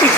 La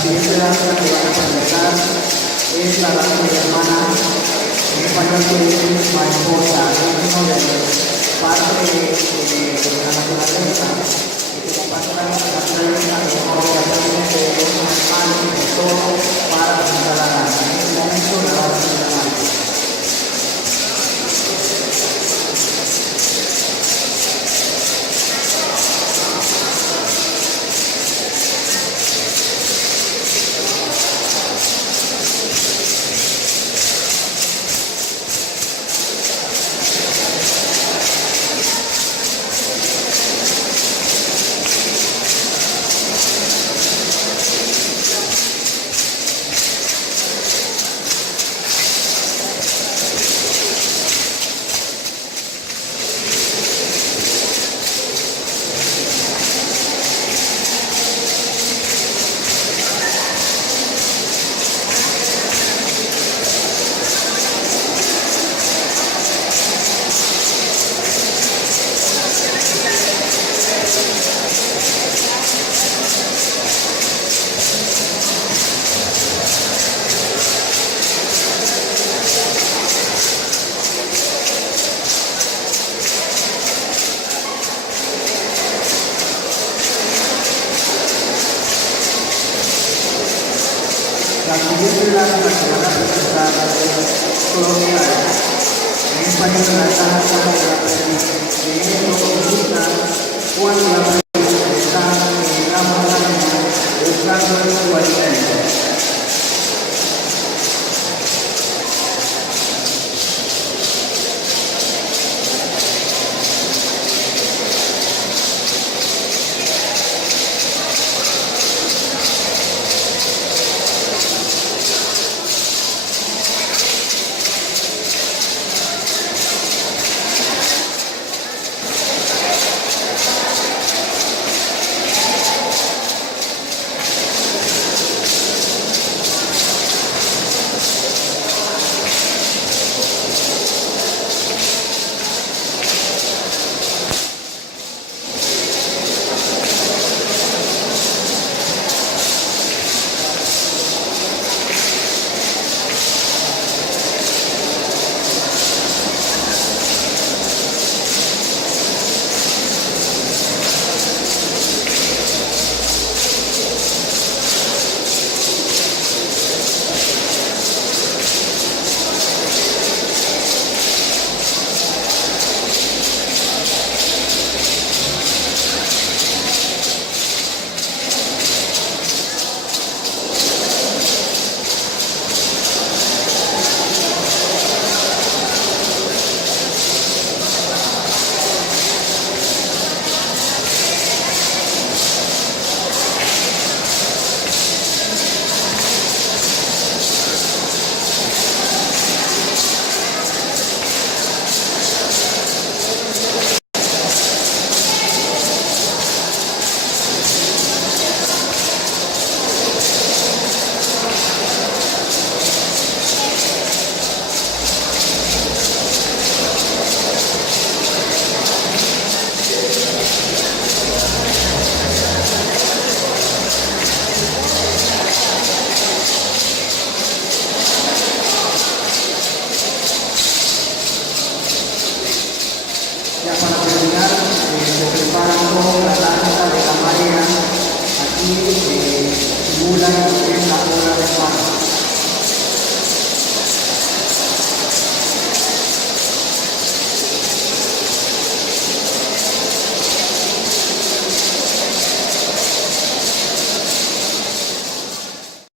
siguiente danza que van a presentar es la danza de hermana, en español que es mariposa, es uno de los parte de la naturaleza, y como parte de la naturaleza, mejor que hacemos de los hermanos y de todo para presentar la danza. En este momento la danza de la mariposa. La siguiente danza que van a presentar es colonial. En español la danza de la aprendiz. En esto consista cuando la aprendiz está en la montaña buscando su alimento.